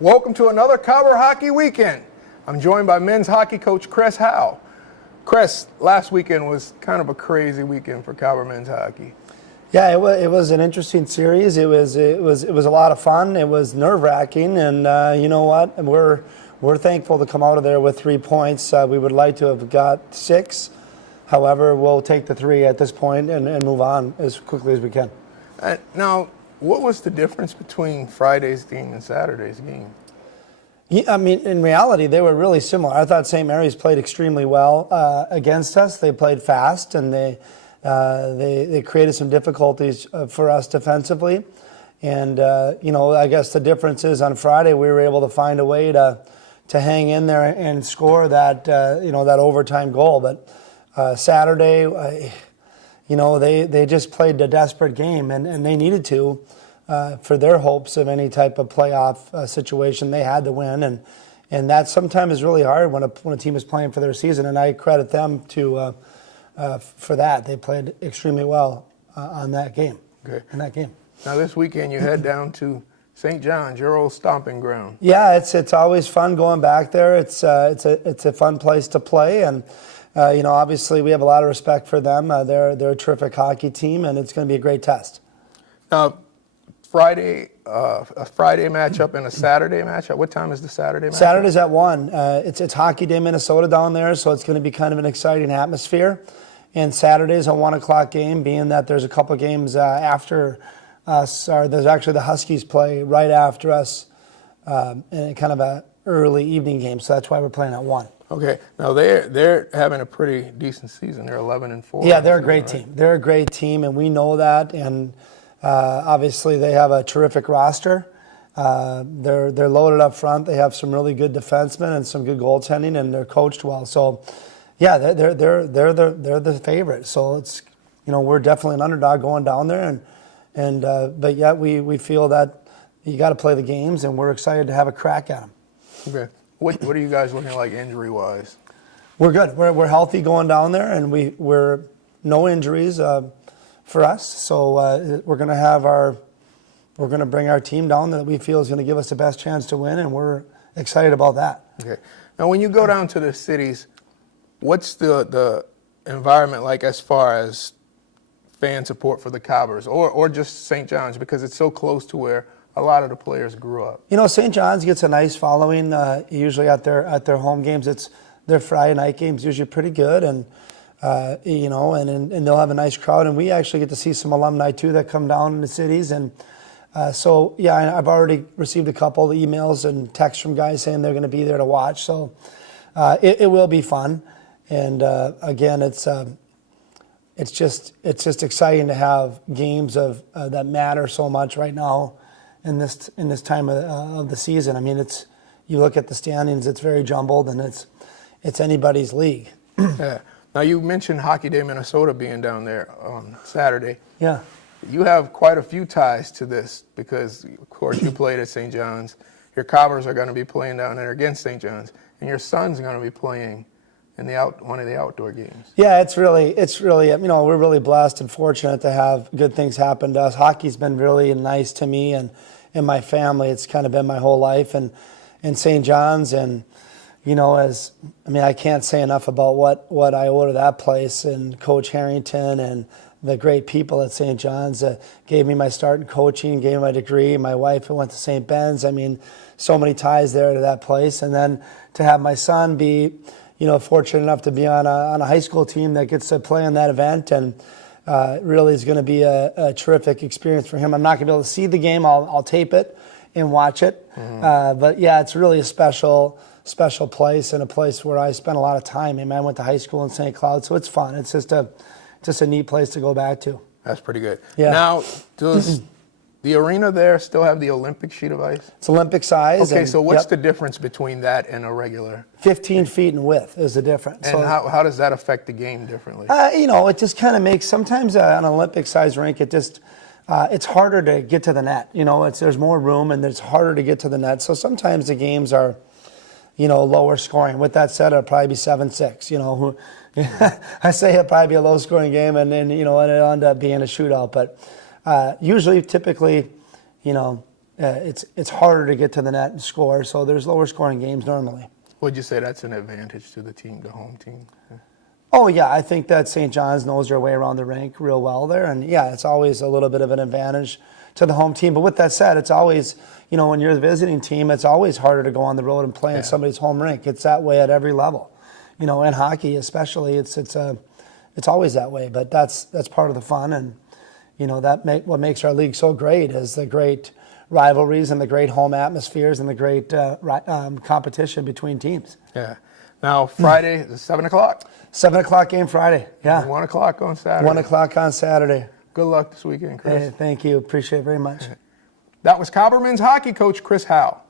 Welcome to another Cobber Hockey Weekend. I'm joined by men's hockey coach Chris Howe. Chris, last weekend was kind of a crazy weekend for Cobber men's hockey. Yeah, it was an interesting series. It was a lot of fun. It was nerve-wracking, and you know what? We're thankful to come out of there with 3 points. We would like to have got 6. However, we'll take the 3 at this point and move on as quickly as we can. Now, what was the difference between Friday's game and Saturday's game? Yeah, I mean, in reality, they were really similar. I thought St. Mary's played extremely well against us. They played fast, and they created some difficulties for us defensively. And, I guess the difference is on Friday we were able to find a way to hang in there and score that, that overtime goal. But Saturday, they just played a desperate game, and they needed to for their hopes of any type of playoff situation. They had to win, and that sometimes is really hard when a team is playing for their season, and I credit them for that. They played extremely well on that game. Okay. In that game. Now this weekend you head down to St. John's, your old stomping ground. Yeah, it's always fun going back there. It's a fun place to play, and obviously we have a lot of respect for them. They're a terrific hockey team, and it's going to be a great test. A Friday matchup and a Saturday matchup. What time is the Saturday matchup? Saturday's at 1. It's Hockey Day Minnesota down there, so it's going to be kind of an exciting atmosphere. And Saturday's a 1 o'clock game, being that there's a couple games after us. Or there's actually the Huskies play right after us, in kind of an early evening game. So that's why we're playing at 1. Okay. Now they're having a pretty decent season. They're 11-4. Yeah, they're a great team. They're a great team, and we know that. And obviously, they have a terrific roster. They're loaded up front. They have some really good defensemen and some good goaltending, and they're coached well. So, yeah, they're the favorite. So it's we're definitely an underdog going down there, but yet we feel that you got to play the games, and we're excited to have a crack at them. Okay. What are you guys looking like injury wise? We're good. We're healthy going down there, and we're no injuries. For us, so we're going to bring our team down that we feel is going to give us the best chance to win, and we're excited about that. Okay. Now, when you go down to the cities, what's the environment like as far as fan support for the Cobbers or just St. John's, because it's so close to where a lot of the players grew up? St. John's gets a nice following usually at their home games. Their Friday night games usually pretty good, and and they'll have a nice crowd. And we actually get to see some alumni, too, that come down in the cities. And so, yeah, I've already received a couple of emails and texts from guys saying they're going to be there to watch. So it will be fun. And, again, it's just exciting to have games that matter so much right now in this time of the season. I mean, you look at the standings, it's very jumbled, and it's anybody's league. Yeah. Now, you mentioned Hockey Day Minnesota being down there on Saturday. Yeah. You have quite a few ties to this because, of course, you played at St. John's. Your Cobbers are going to be playing down there against St. John's, and your son's going to be playing in one of the outdoor games. Yeah, it's really we're really blessed and fortunate to have good things happen to us. Hockey's been really nice to me and my family. It's kind of been my whole life, and St. John's and I can't say enough about what I owe to that place and Coach Harrington and the great people at St. John's gave me my start in coaching, gave me my degree. My wife who went to St. Ben's. I mean, so many ties there to that place. And then to have my son be, fortunate enough to be on a high school team that gets to play in that event, and really is going to be a terrific experience for him. I'm not going to be able to see the game. I'll tape it and watch it. Mm-hmm. But yeah, it's really a special place, and a place where I spent a lot of time. I went to high school in St. Cloud, so it's fun. It's just a neat place to go back to. That's pretty good. Yeah. Now, does the arena there still have the Olympic sheet of ice? It's Olympic size. Okay, so what's the difference between that and a regular? 15 feet in width is the difference. And how does that affect the game differently? It just kind of makes, sometimes an Olympic size rink, it's harder to get to the net. There's more room, and it's harder to get to the net. So sometimes the games are lower scoring. With that said, it'll probably be 7-6. I say it'll probably be a low-scoring game, and then it'll end up being a shootout. But usually, typically, it's harder to get to the net and score. So there's lower scoring games normally. Would you say that's an advantage to the team, the home team? Oh, yeah, I think that St. John's knows their way around the rink real well there. And, yeah, it's always a little bit of an advantage to the home team. But with that said, it's always, when you're the visiting team, it's always harder to go on the road and play in somebody's home rink. It's that way at every level. In hockey especially, it's always that way. But that's part of the fun. And, what makes our league so great is the great rivalries and the great home atmospheres and the great competition between teams. Yeah. Now, Friday is 7 o'clock? 7 o'clock game Friday, yeah. 1 o'clock on Saturday. 1 o'clock on Saturday. Good luck this weekend, Chris. Hey, thank you. Appreciate it very much. That was Cobber men's hockey coach Chris Howe.